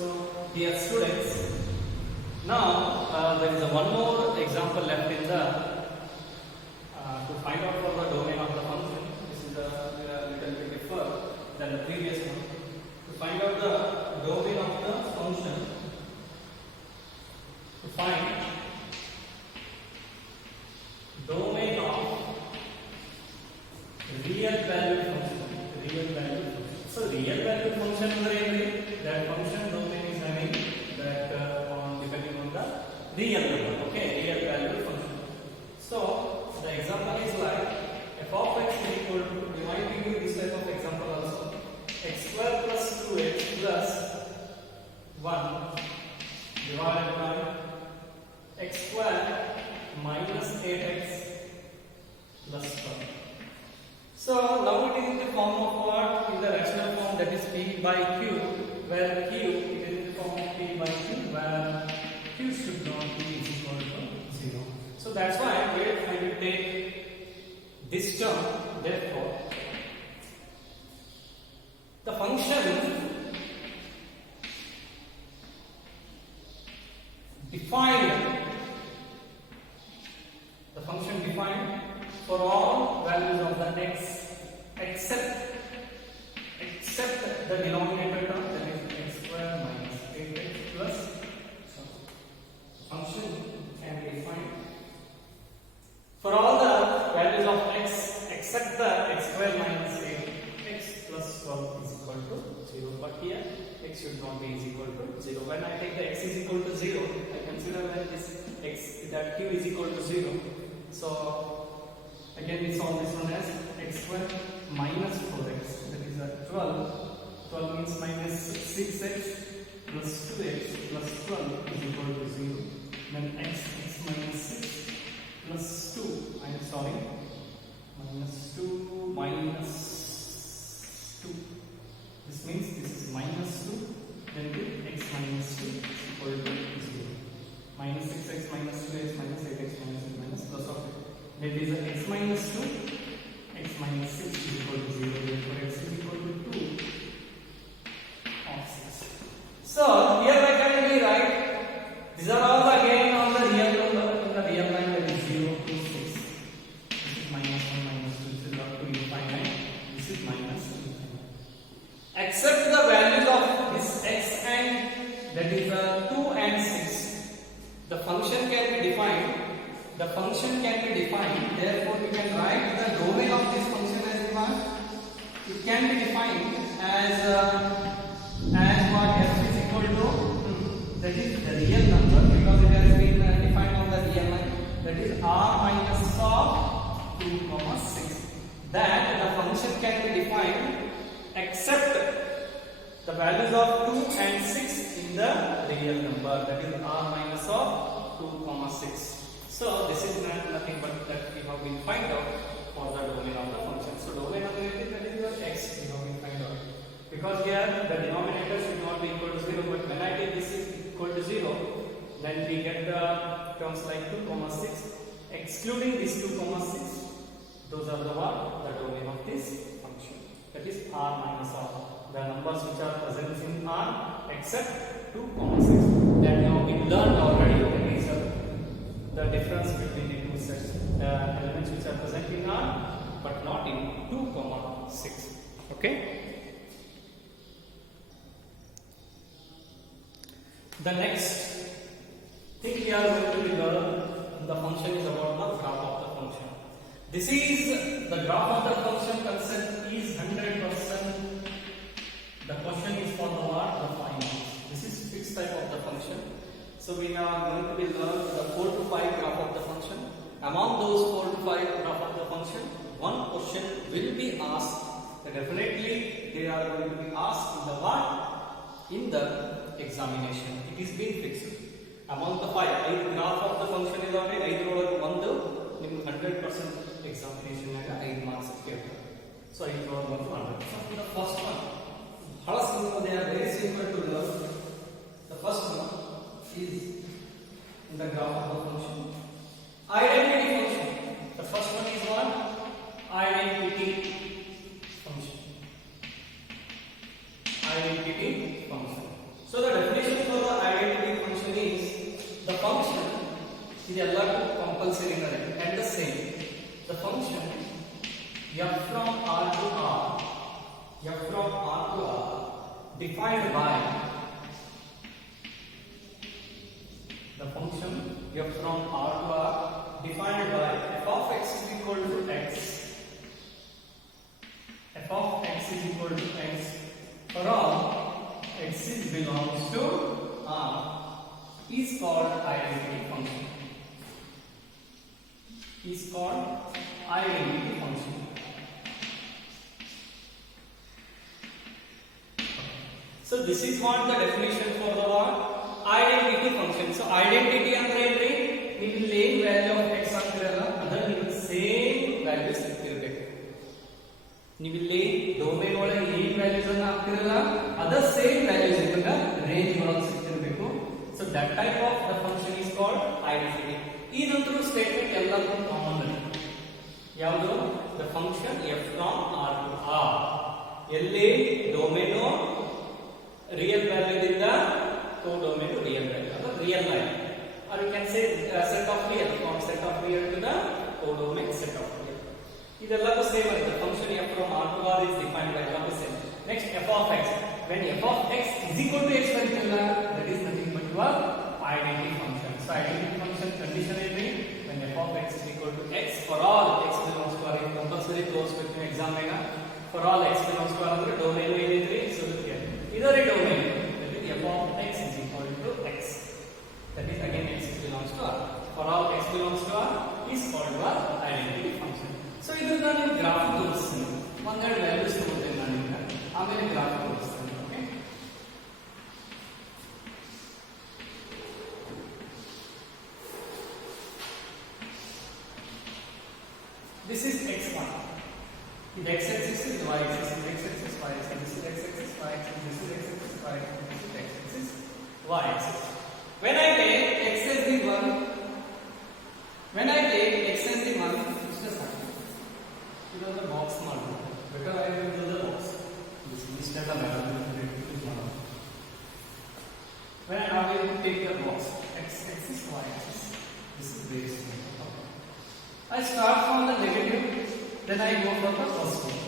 Dear students, now there is one more example left in the to find out for the domain of the function. This is a little bit different than the previous one. To find out the domain of the function, to find domain of real valued function. So real valued function that function domain is having that depending on the real number. Okay, real valued function. So the example is like f of x is equal to, we might give you this type of example also, x square plus 2x plus 1 divided by x square minus 8x plus 1. So now it is in the form of what? In the rational form, that is p by q, where q it is in the form of p by q, where q should not be equal to 0. So that's why when you take this term, therefore the function defined for all values of the x except the denominator term, that is x square minus 8x plus. So function can be defined for all the values of x except the x square minus 8x plus 12 is equal to 0. But here x should not be is equal to 0. When I take the x is equal to 0, I consider that this x, that q is equal to 0. So again we solve this one as x square minus 4x, that is 12. 12 means minus 6x plus 2x plus 12 is equal to 0. Then x minus 6 plus 2, I am sorry, minus 2 minus 2. This means this is minus 2, then x minus 2 is equal to 0. Minus 6x minus 2x minus 8x minus 8 minus plus of it. That is x minus 2, x minus 6 is equal to 0, therefore x is equal to 2 of 6. So here I can be right, these are all again on the real number, in the real line, that is 0 to 6. This is minus 1, minus 2, this is up to infinite, this is minus infinite. Except the values of this x and that is 2 and 6, the function can be defined. Therefore we can write the domain of this function as what? It can be defined as what f is equal to, that is the real number, because it has been defined on the real line, that is r minus of 2, 6. That the function can be defined except the values of 2 and 6 in the real number, that is r minus of 2, 6. So this is nothing but that we have been find out for the domain of the function. So domain of the that is your x we have been find out. Because here the denominator should not be equal to 0, but when I take this is equal to 0, then we get the terms like 2, 6. Excluding this 2, 6, those are the what? The domain of this function. That is r minus r. The numbers which are present in r except 2, 6. That now we learned already. The difference between the two sets, elements which are present in R but not in 2, 6. Okay. The next thing we are going to be learning the function is about the graph of the function. This is the graph of the function concept is 100%. The question is for the what? The final. This is fixed type of the function. So we are going to be learning the 4 to 5 graph of the function. Among those 4 to 5 graph of the function, one question will be asked. Definitely they are going to be asked in the what? In the examination. It is being fixed. Among the 5, graph of the function is already 5 over 1 100% examination 5 marks ಕೇಳ್ತಾರೆ. So 5 over 1 to 100. So the first one, they are very simple to learn. The first one is in the graph of the function. Identity function. The first one is what? Identity function. So the definition ಇದೆಲ್ಲಕ್ಕೂ compulsory and the same the function f from r to r defined by the function f from r to r defined by f of x is equal to x f of x is equal to x for all x is belongs to r is called identity function. Is called identity function. So this is what the definition for the word identity function. So identity ಅಂದ್ರೆ ಏನ್ರಿ ನೀವು ಇಲ್ಲಿ ಏನ್ value of x ಹಾಕ್ತಿರಲ್ಲ ಅದನ್ನ ನಿಮಗೆ same values ಇರಬೇಕು. ನೀವು ಇಲ್ಲಿ ಡೊಮೇನ್ ಒಳಗೆ ಏನ್ ವ್ಯಾಲ್ಯೂಸ್ ಅನ್ನು ಹಾಕ್ತಿರಲ್ಲ ಅದ ಸೇಮ್ ವ್ಯಾಲ್ಯೂಸ್ ಇರಬೇಕು ರೇಂಜ್ ಒಳಗೆ ಸಿಗ್ತಿರಬೇಕು. So that type of the function is called identity. ಇದಂತೂ ಸ್ಟೇಟ್ಮೆಂಟ್ ಎಲ್ಲರಿಗೂ ಕಾಮನ್ ಇದೆ. ಯಾವುದು the function f from r to r ಎಲ್ಲಿ ಡೊಮೇನ್ ರಿಯಲ್ ವ್ಯಾಲ್ಯೂ ದಿಂದ ಕೋ ಡೊಮೇನ್ ರಿಯಲ್ ವ್ಯಾಲ್ಯೂ ಅಥವಾ real line or you can say set of real from set of real to the codomain set of real. ಇದೆಲ್ಲವೂ same ಆಗಿದೆ. function f from r to r is defined by ಎಲ್ಲವೂ same. next f of x, when f of x is equal to x ಬರ್ತಲ್ಲ that is nothing but your identity function. So identity function condition is when f of x is equal to x for all x belongs to r in compulsory close with exam ega for all x belongs to r ಅಂದ್ರೆ domain ಏನಿದ್ರಿ so ಇದರ domain that is f of x is equal to x. That is again x belongs to r. For all x belongs to r is called your identity function. So ಇದನ್ನ ನಾನು graph ತೋರಿಸ್ತೀನಿ. ಒಂದೆರಡು values ತಗೊಳ್ತೇನೆ ನಾನು ಈಗ ಆಮೇಲೆ graph ತೋರಿಸ್ತೀನಿ. Okay this is x1. The x axis is y axis, this x axis y axis, this is x axis y axis, this is x axis y axis, this is x axis y axis. When I take x as the 1, just ಇದು ಒಂದು box ಮಾಡೋಣ. ಬೇಕಾದ್ರೆ I will do the box. This ಇಷ್ಟೆಲ್ಲ ಬೇಡ. When I will take the box, x axis y axis, this is base. I start from the negative, then I go for the positive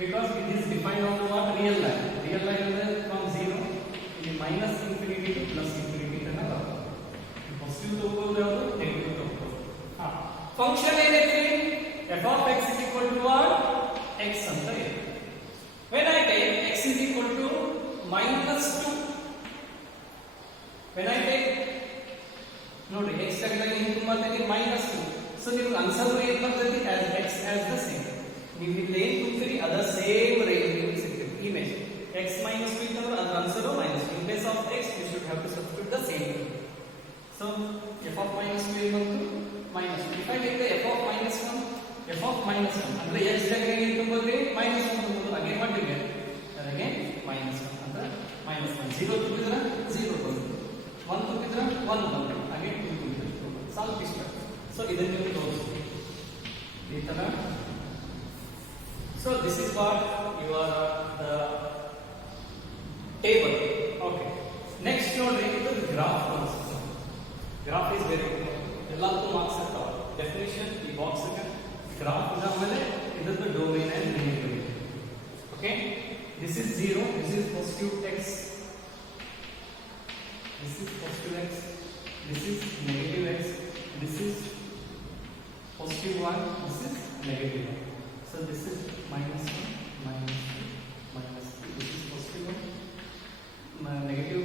because it is defined on what real line. Real line is from 0 to minus infinity to plus infinity ತನಕ. Positive ತಗೋಬಹುದು ಯಾವುದು negative ತಗೋಬಹುದು. Function ಏನೈತಿ f of x is equal to what x ಅಂತ ಇದೆ. When I take x is equal to minus 2, when I take ನೋಡಿ x ತೆಗೆದಾಗ ಏನು ತುಂಬುತ್ತದೆ minus 2. So ನಿಮಗೆ ಆನ್ಸರ್ ಏನು ಬರ್ತದೆ as x as the same. ನೀವು ಇಲ್ಲಿ ಏನು ತುಂಬ್ತೀರಿ ಅದ ಸೇಮ್ ರೇಂಜ್ ನಿಮಗೆ ಸಿಗ್ತದೆ. ಇಮೇಜ್ x minus 2 ಇದ್ದರೆ ಅದರ answer minus 2. In place of x you should have to substitute the same. So f of minus 2 is equal to minus 2. If I take the f of minus 1 ಅಂದ್ರೆ x ತೆಗೆದಾಗ ಏನು ತುಂಬಿದ್ರೆ minus 1 ತುಂಬೋದು. again what you get? again minus 1 ಅಂದ್ರೆ minus 1. 0 ತುಂಬಿದ್ರೆ 0 ಬಂತು, 1 ತುಂಬಿದ್ರೆ 1 ಬಂತು, again 2 ತುಂಬಿದ್ರೆ 2 ಬಂತು. Solve ಇಷ್ಟ. So ಇದನ್ನು ನೀವು ತೋರಿಸ್ತೀವಿ ಈ ತರ. So this is what your the table. Okay, next ನೋಡ್ರಿ ಇದು graph. Graph is very important. ಎಲ್ಲಕ್ಕೂ ಮಾರ್ಕ್ಸ್ ಇರ್ತಾವ. ಡೆಫಿನಿಷನ್ ಈ ಬಾಕ್ಸ್ ಗೆ ಗ್ರಾಫ್ ಆಮೇಲೆ ಇದರ domain and range. Okay, this is 0, this is positive x, this is positive x, this is negative x, this is positive 1, this is negative 1. So this is minus 1, minus 2, minus 3. This is positive 1, negative,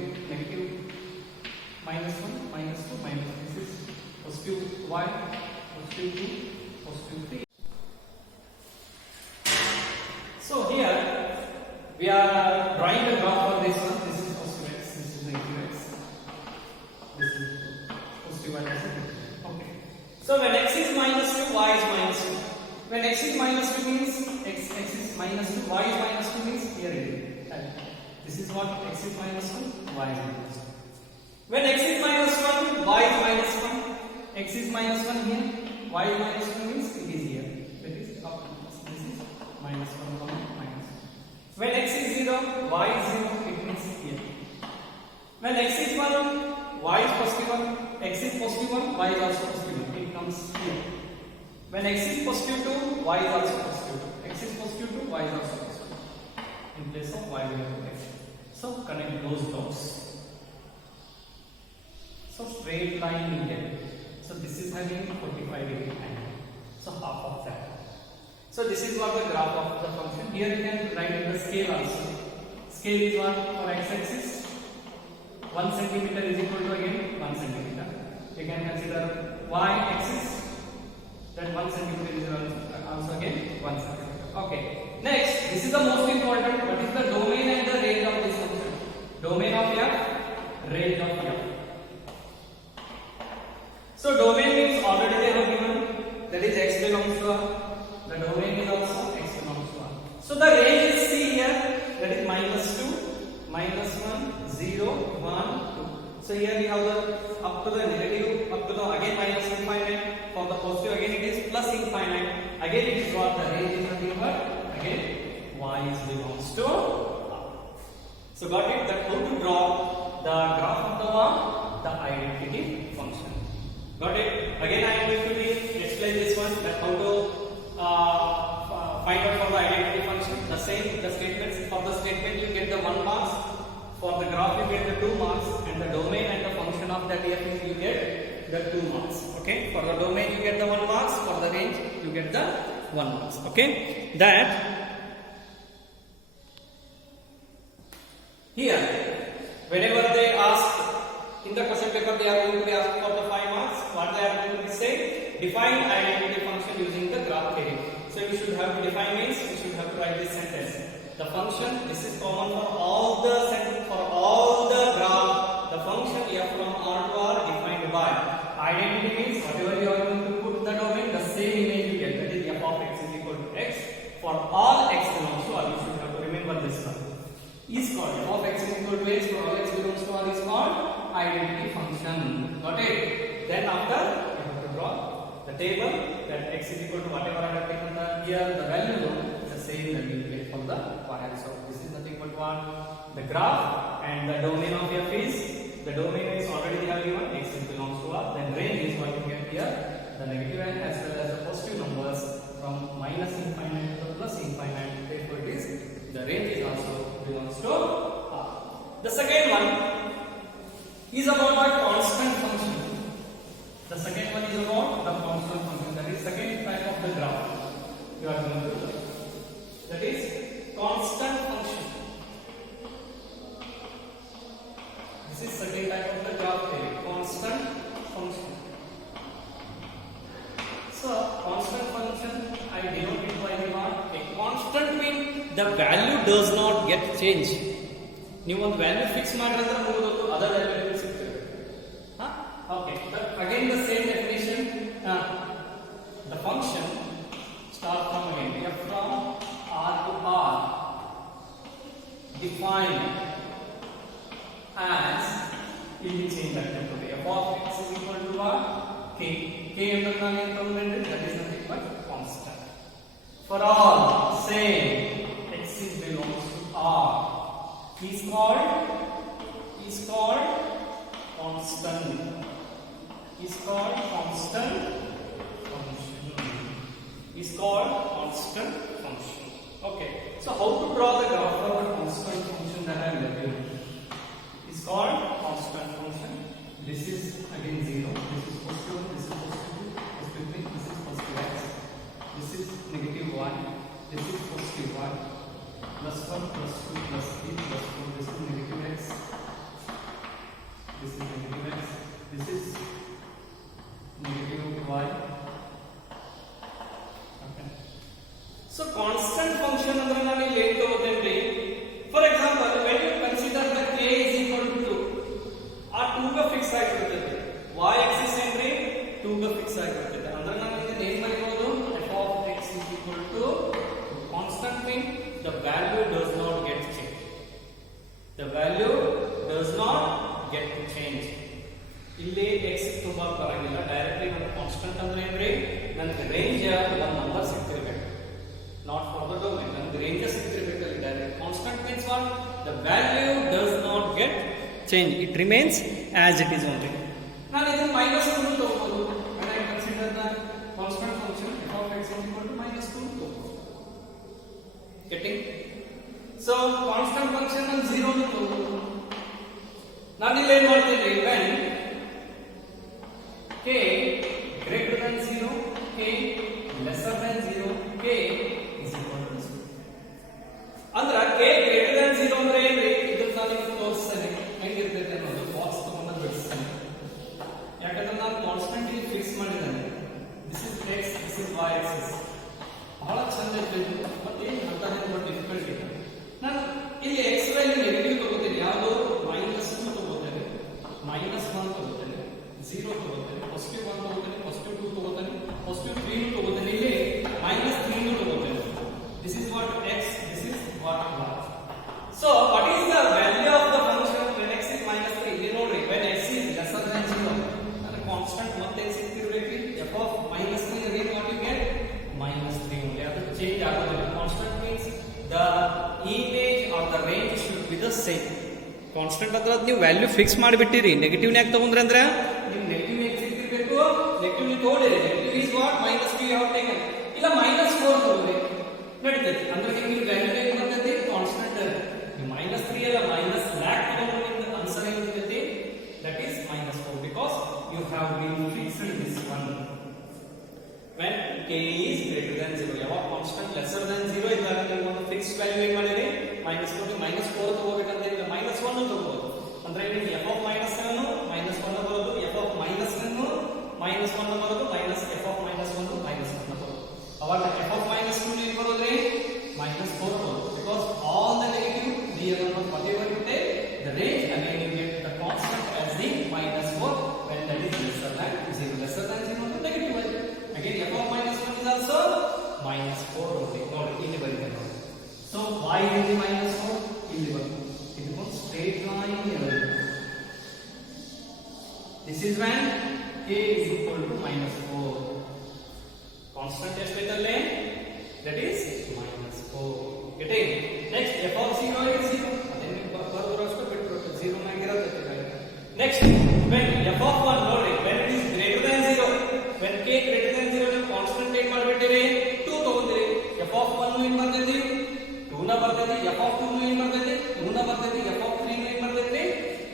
minus 1, minus 2, minus 3. This is positive y, positive 2, positive 3. So here we are drawing the graph for this one. This is positive x, this is negative x, this is positive y. Okay. So when x is minus 2, y is minus 2. When x is minus 2 means x is minus 2, y is minus 2 means here it is. This is what x is minus 1, y is minus 1. When x is minus 1, y is minus 1. X is minus 1 here, y is minus 2 means it is here. That is up. This is minus 1, minus 1. When x is 0, y is 0, it means here. When x is 1, y is positive 1, x is positive 1, y is also positive 1. It comes here. When x is positive 2, y is also positive 2. X is positive 2, y is also positive 2. In place of y we have x. So connect those dots. So straight line you get. So this is having 45 degree angle. So half of that. So this is what the graph of the function. Here you can write in the scale also. Scale is what for x-axis? 1 centimeter is equal to again 1 centimeter. You can consider y-axis. That 1 centimeter is also again 1 centimeter. Okay. Next, this is the most important. What is the domain and the range of this function? Domain of f, range of f. So domain means already they have given, that is x belongs to R. The domain is also x belongs to R. So the range is C here, that is -2, -1, 0, 1, 2. So here we have the up to the negative, up to the again minus infinite. For the positive again it is plus infinite. Again it is what the range is nothing but again y is belongs to R. So got it? That how to draw the graph of the one, the identity function. Got it? Again I am going to explain this one, that how to find out for the identity function. The same, the statements. For the statement you get the 1 marks. For the graph you get the 2 marks, and the domain and the function of that f you get the 2 marks. Okay? For the domain you get the 1 marks. For the range you get the 1 marks. Okay? That here, whenever they ask in the question paper, they are going to be asked for the 5 marks. What they are going to be saying? Define identity function using the graph theory. So you should have to define means you should have to write this sentence. The function, this is common for all the graph. The function f from R to R defined by identity means whatever you are going to put the domain, the same image you get. That is f of x is equal to x. For all x belongs to R, you should have to remember this one. Is called f of x is equal to x, for all x belongs to R is called identity function. Got it? Then after you have to draw the table that x is equal to whatever I have taken here the value, the same that we get from the y. So this is nothing but what? The graph, and the domain of f is, the domain is already they have given, x belongs to R. Then range is what you get here, the negative and as well as the positive numbers from minus infinite to plus infinite. Therefore it is, the range is also belongs to R. The second one is about a constant function. The second one is about the constant function. That is second type of the graph you are going to do. That is constant function. This is second type of the graph theory. Constant function. So constant function I denote it by the mark. A constant means the value does not get changed. ನೀವು ಒಂದು value fix ಮಾಡಿದ್ರೆ ಮುಗಿದೋದು other value ಸಿಗ್ತದೆ. Okay, again the same definition. The function start from again f from R to R defined as ಇಲ್ಲಿ change ಆಗ್ತದೆ. f of x is equal to what? K. K ಅಂದ್ರೆ ನಾನು ಏನು ತಗೊಂಡ್ರೆ that is nothing but constant. For all same x is belongs to R is called constant. Is called constant function. Is called constant function. Okay. So how to draw the graph for the constant function that I am given? Is called constant function. This is again 0. This is positive. This is positive. This is positive x. This is negative y. This is positive y. Plus 1, plus 2, plus 3, plus 4. This is negative x. This is negative x. This is negative y. Okay. So constant function ಅಂದ್ರೆ ನಾನು ಇಲ್ಲಿ ಏನು ತಗೋತೇನೆ? For example, when you consider the k is equal to 2, ಆ 2 ಗೆ fix ಆಗಿರುತ್ತದೆ. y axis ಏನ್ರಿ 2 ಗೆ fix ಆಗಿರುತ್ತದೆ. ಅಂದ್ರೆ ನಾನು ಇದನ್ನ ಏನು ಬರೆಯಬಹುದು? f of x is equal to constant means the value does not get changed. The value does not get changed. ಇಲ್ಲಿ x ತುಂಬಾ ಬರಂಗಿಲ್ಲ. ಡೈರೆಕ್ಟ್ಲಿ ನಾನು ಕಾನ್ಸ್ಟೆಂಟ್ ಅಂದ್ರೆ ಏನ್ರಿ ನನಗೆ ರೇಂಜ್ ಒಂದು ನಂಬರ್ ಸಿಗ್ತಿರಬೇಕು. ನಾಟ್ ಫಾರ್ ದ ಡೊಮೇನ್, ನನಗೆ ರೇಂಜ್ ಸಿಗ್ತಿರಬೇಕು. ಅಲ್ಲಿ direct constant means what? The value does not get change, it remains as it is only. ನಾನು ಇದನ್ನ Getting? So constant function on 0 ನು ತಗೋಬಹುದು. ನಾನು ಇಲ್ಲಿ ಏನು ಮಾಡ್ತೀನಿ when k greater than 0, k lesser than 0, k is equal to 0. ಅಂದ್ರೆ k greater than 0 ಅಂದ್ರೆ ಏನ್ರಿ? ಇದು ನಾನು ನಿಮಗೆ ತೋರಿಸ್ತೇನೆ ಹೆಂಗಿರ್ತೈತೆ ಅನ್ನೋದು. ಬಾಕ್ಸ್ ತಗೊಂಡು ಬಿಡಿಸ್ತೇನೆ. ಯಾಕಂದ್ರೆ ನಾನು ಕಾನ್ಸ್ಟೆಂಟ್ ಇಲ್ಲಿ ಫಿಕ್ಸ್ ಮಾಡಿದ್ದೇನೆ. This is x, this is y axis. ಬಹಳ ಚಂದ ಇರ್ತೈತೆ. ಮತ್ತೆ ಏನು ಅಂತದೇನು ಡಿಫಿಕಲ್ಟ್ ಇಲ್ಲ. ನಾನು ಇಲ್ಲಿ x ವ್ಯಾಲ್ಯೂ ನೆಗೆಟಿವ್ ತಗೋತೀನಿ. ಯಾವುದು? -2 ತಗೋತೇನೆ, -1 ತಗೋತೇನೆ, 0 ತಗೋತೇನೆ, +1 ತಗೋತೇನೆ, +2 ತಗೋತೇನೆ, +3 ನು ತಗೋತೇನೆ. ಇಲ್ಲಿ -3 ನು ತಗೋತೇನೆ. This is what x, this is what y. So what is the value of the function when x is -3? ಇಲ್ಲಿ ನೋಡ್ರಿ, when x is lesser than 0 ಅಂದ್ರೆ ಕಾನ್ಸ್ಟೆಂಟ್ ಮತ್ತೆ ಸಿಕ್ತಿರ್ಬೇಕ್ರಿ. f of -3 again what you get? -3 only. ಅದು change ಆಗೋದಿಲ್ಲ. Constant means the image or the range should be the same. Constant ಅಂದ್ರೆ ಅದು ನೀವು value fix ಮಾಡಿಬಿಟ್ಟಿರಿ. ನೆಗೆಟಿವ್ ನ್ಯಾಕ್ ತಗೊಂಡ್ರೆ ಅಂದ್ರೆ ನೀವು ನೆಗೆಟಿವ್ ನ್ಯಾಕ್ ಸಿಕ್ತಿರ್ಬೇಕು. ನೆಗೆಟಿವ್ ನಿ ತಗೊಂಡಿರಿ. Negative is what? -2 you have taken. ಇಲ್ಲ -4 ತಗೊಳ್ಳಿ ನಡೀತೈತಿ. ಅಂದ್ರೆ ನಿಮಗೆ ವ್ಯಾಲ್ಯೂ ಏನು ಬರ್ತೈತಿ? ಕಾನ್ಸ್ಟೆಂಟ್. ನೀವು -3 ಅಲ್ಲ -lakh ತಗೊಂಡ್ರೆ ನಿಮ್ದು ಆನ್ಸರ್ ಏನು ಬರ್ತೈತಿ? That is -4 because you have been fixed this one. When k is greater than 0, ಯಾವಾಗ ಕಾನ್ಸ್ಟೆಂಟ್ ಲೆಸರ್ than 0 ಇದ್ದಾಗ ನೀವು ಒಂದು ಫಿಕ್ಸ್ ವ್ಯಾಲ್ಯೂ ಏನು ಮಾಡಿರಿ? -4 ತಗೋಬೇಕಂತ ಇಲ್ಲ, -1 ತಗೋಬಹುದು. ಅಂದ್ರೆ ಇಲ್ಲಿ f of -7 -1 ಬರೋದು, f of -1 -1 ಬರೋದು, f of -1 -1 ಬರೋದು. ಅವಾಗ f of -2 ಏನು ಬರೋದ್ರಿ? -4 ಬರೋದು. Because all the negative real numbers whatever you take, the range again you get the constant as the -4 when that is lesser than 0. Lesser than 0 ಅಂದ್ರೆ negative value. Again f of -1 is also -4 only. ನೋಡಿ ಇಲ್ಲಿ ಬರೀತೇನೆ. So why is the -4? ಇಲ್ಲಿ ಬರುತ್ತೆ. ಇದು ಒಂದು straight line ಇರುತ್ತೆ. This is when k is equal to -4. Constant ಎಷ್ಟೈತಲ್ಲೇ? That is -4. Getting? Next f of 0 is 0. ಅದನ್ನ ಬರೋದರಷ್ಟು ಬಿಟ್ಟು 0 ನಾಗಿರುತ್ತೆ. Next when f of 1 ನೋಡಿ, when it is greater than 0, when k greater than 0 ನೀವು constant ಏನು ಮಾಡ್ಬಿಟ್ಟಿರಿ? 2 ತಗೊಂಡಿರಿ. f of 1 ಏನು ಬರ್ತೈತಿ? 2 ನ ಬರ್ತೈತಿ. f of 2 ಏನು ಬರ್ತೈತಿ? 2 ನ ಬರ್ತೈತಿ. f of 3 ಏನು ಬರ್ತೈತಿ?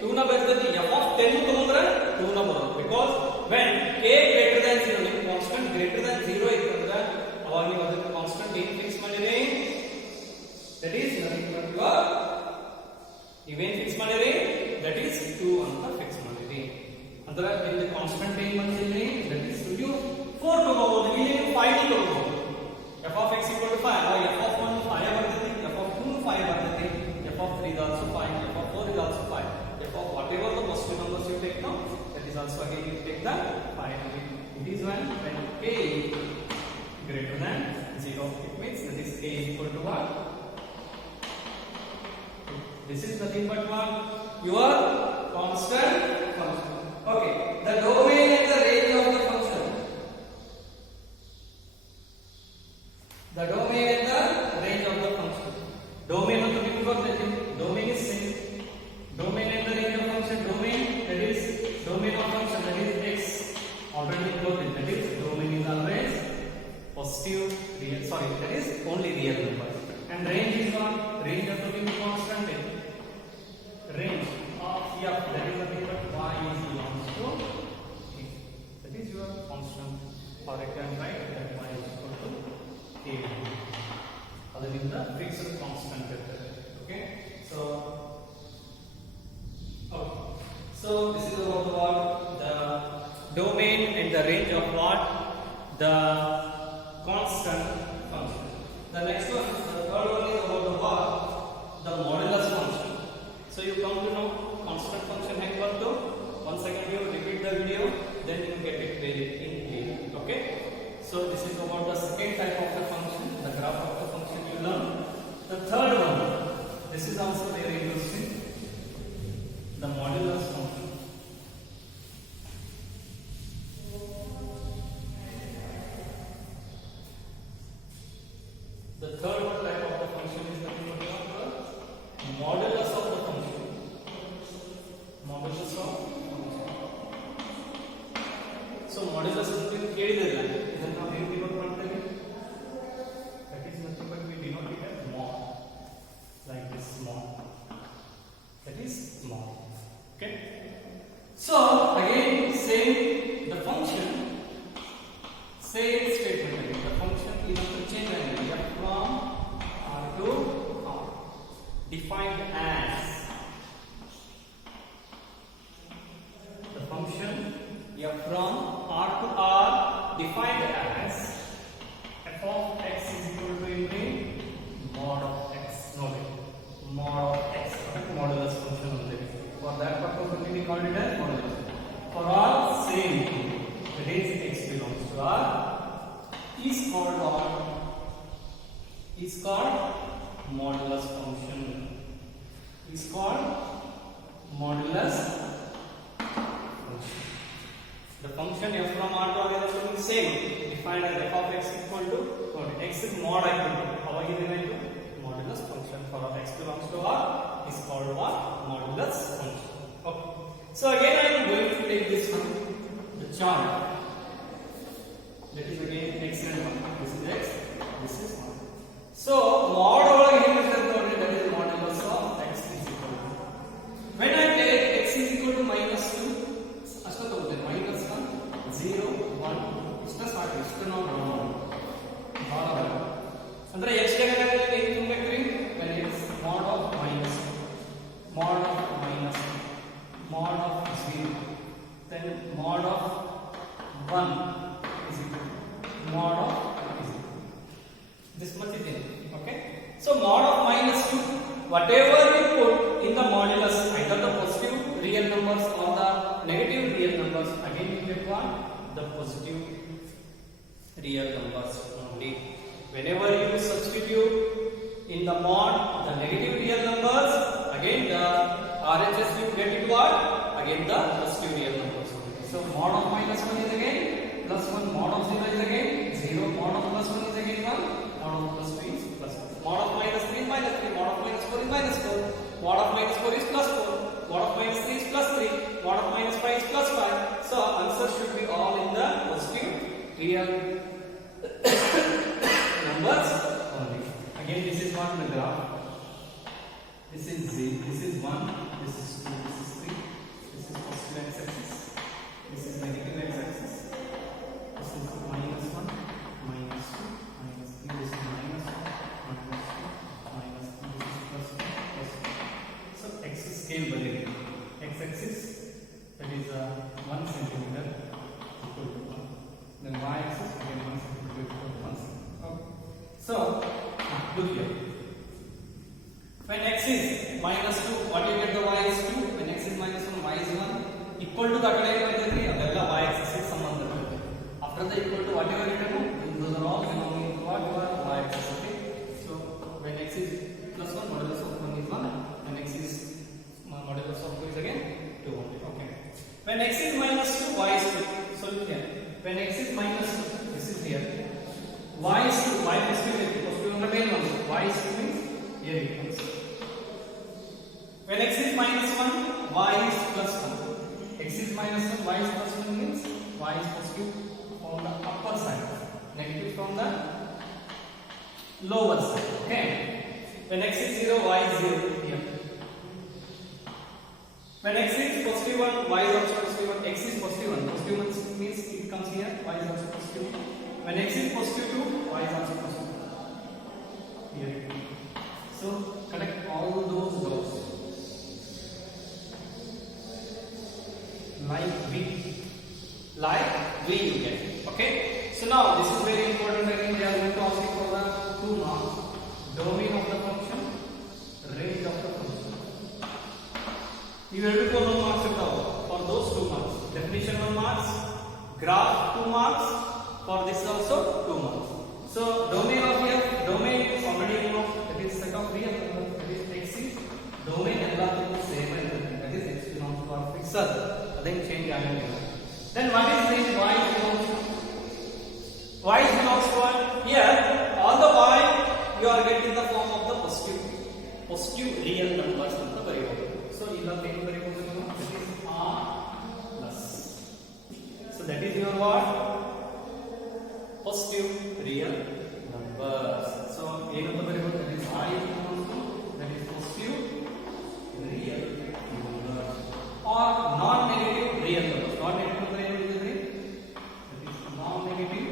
2 ನ ಬರ್ತೈತಿ. f of 10 ತಗೊಂಡ್ರೆ 2 ನ ಬರುತ್ತೆ. Because when k greater than 0 ನೀವು ಕಾನ್ಸ್ಟೆಂಟ್ greater than 0 ಇರ್ತಂದ್ರೆ ಅವಾಗ ನೀವು ಅದಕ್ಕೆ ಕಾನ್ಸ್ಟೆಂಟ್ ಏನು ಫಿಕ್ಸ್ ಮಾಡಿರಿ? That is nothing but your ನೀವೇನು ಫಿಕ್ಸ್ ಮಾಡಿರಿ? That is 2 ಅಂತ ಫಿಕ್ಸ್ ಮಾಡಿರಿ. ಅಂದ್ರೆ ಇಲ್ಲಿ ಕಾನ್ಸ್ಟೆಂಟ್ ಏನು ಬಂದಿಲ್ಲ? That is you 4 ತಗೋಬಹುದು. ಇಲ್ಲಿ 5 ತಗೋಬಹುದು. f of x equal to 5. ಅವಾಗ f of 1 5 ಬರ್ತೈತಿ, f of 2 5 ಬರ್ತೈತಿ, f of 3 is also 5, f of 4 is also 5, f of whatever the positive numbers you take now, that is also again you take the 5. It is when k greater than 0. It means that is k is equal to what? This is nothing but what? Your constant function. Okay, the domain and the range of the function. The domain and the range of the function. Domain ಅಂತ ನಿಮಗೆ ಗೊತ್ತೈತಿ. Domain is same. Domain and the range of function. Domain, that is domain of function, that is x. Already ಗೊತ್ತಿದೆ. That is domain is always positive, real. Sorry, that is only real number. And range is what? Range of the constant. Range of f, that is nothing but y is belongs to x. That is your constant. Or I can write that y is equal to a. ಅದರಿಂದ fixed constant ಇರ್ತದೆ. Okay, so this is about what? The domain and the range of what? The constant function. The next one, the third one is about the what? The modulus function. So you come to know constant function ಹೆಂಗೆ ಬಂತು? Once again you repeat the video, then you get it very in clear. Okay, so this is about the second type of the function, the graph of the function you learn. The third one, this is also very interesting, the modulus function. The third type of the function is nothing but the modulus of the function. Modulus of function. So modulus is nothing ಕೇಳಿದಿಲ್ಲ ಇದನ್ನ ನಾವು ಹೇಗೆ denote ಮಾಡ್ತೇವೆ? That is nothing but we denote it as mod. defined as the function f from R to R defined as f of x is equal to into mod of x. Note mod of x modulus function only. For that purpose only we call it as modulus. For all same that is x belongs to R is called what? Is called modulus function. Is called modulus function. The function f from R to R is also same, defined as f of x equal to x is mod equal to how are you defined modulus function. For all x belongs to R is called what? Modulus function. Okay. So again I am going to take this one, the chart. That is again x and 1. This is x, this is 1. So mod over here is that is modulus of x is equal to. When I take x is equal to minus 2, ಅಷ್ಟ ತಗೋತೀನಿ minus 1, 0, 1 ಇಷ್ಟ ಸಾಕು ಇಷ್ಟು ನಾವು ಭಾಳ ಅಂದ್ರೆ x ಜಾಗದಲ್ಲಿ ಏನು ತುಂಬಬೇಕ್ರಿ when x mod of minus 0, then mod of 1 is equal to mod of is equal. This much is in. Okay. So mod of minus 2, whatever you put in the modulus, either the positive real numbers or the negative real numbers, again you get what? The positive real numbers only. Whenever you substitute in the mod the negative real numbers, again the RHS you get it what? Again the positive real numbers only. So mod of minus 1 is again plus 1, mod of 0 is again 0, mod of plus 1 is again 1, mod of plus 3 is plus 1, mod of minus 3 is minus 3, mod of minus 4 is minus 4, mod of minus 4 is plus 4, mod of minus 3 is plus 3, mod of minus 5 is plus 5. So answer should be all in the positive real numbers only. Again this is what the graph. This is 0, this is 1, this is 2, this is 3, this is positive x-axis, this is negative x-axis, this is minus 1, minus 2, minus 3, this is minus 1, minus 2, minus 3, this is plus 1, plus 1. So x is scale value. X-axis that is 1 centimeter equal to 1. Then y-axis again 1 centimeter equal to 1 centimeter. Okay. So look here. When x is minus 2, what you get the y is 2. When x is minus 1, y is 1. Equal to the y axis is ಸಂಬಂಧ. After the equal to whatever you do, those are all belonging to what your y axis. Okay. So when x is plus 1, modulus of 1 is 1. When x is modulus of 2 is again 2 only. Okay. When x is minus 2, y is 2. So look here. When x is minus 2, this is here. Y is 2. Y is 2. On the main one. Y is 2 means here it comes. When x is minus 1, y is plus 1. X is minus 1, y is plus 1 means y is positive from the upper side, negative from the lower side. Okay. When x is 0, y is 0 here. When x is positive 1, y is also positive 1. X is positive 1. Positive 1 means it comes here, y is also positive 1. When x is positive 2, y is also positive 1. Here. So connect all those dots. Like V you get. Okay. So now this is very important. Again, they are going to ask you for the 2 marks. Domain of the function, range of the function. You have to go 1 marks for those 2 marks. Definition 1 marks, graph 2 marks. For this also 2 marks. So domain of here, domain is already you know that is set of real numbers. That is x is domain ಎಲ್ಲದಕ್ಕೂ same ಆಗಿರುತ್ತೆ. That is x belongs to our fixed. Then change ಆಗಂಗಿಲ್ಲ. Then what is range? Y belongs to what? Here all the y you are getting the form of the positive real numbers ಅಂತ ಬರೆಯಬಹುದು. So ಇಲ್ಲಕ್ಕೆ ಏನು ಬರೆಯಬಹುದು ನಾವು? That is r plus. So that is your what? Positive real numbers. So ಏನಂತ ಬರೆಯಬಹುದು? That is y belongs to that is positive real numbers or non-negative real numbers. Non-negative ಅಂದ್ರೆ ಏನು ಹೇಳಿದ್ರಿ? That is non-negative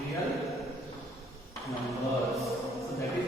real numbers. So that is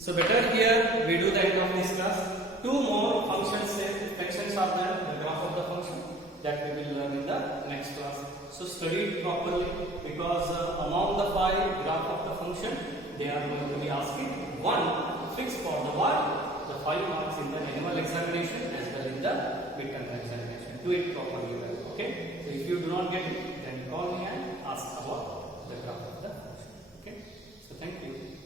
So better here we do the end of this class. Two more functions are there, the graph of the function, that we will learn in the next class. So study it properly, because among the 5 graph of the function, they are going to be asking one fixed for the what? The 5 marks in the annual examination as well in the midterm examination. Do it properly well, okay? So if you do not get it, then call me and ask about the graph of the function. Okay? So thank you.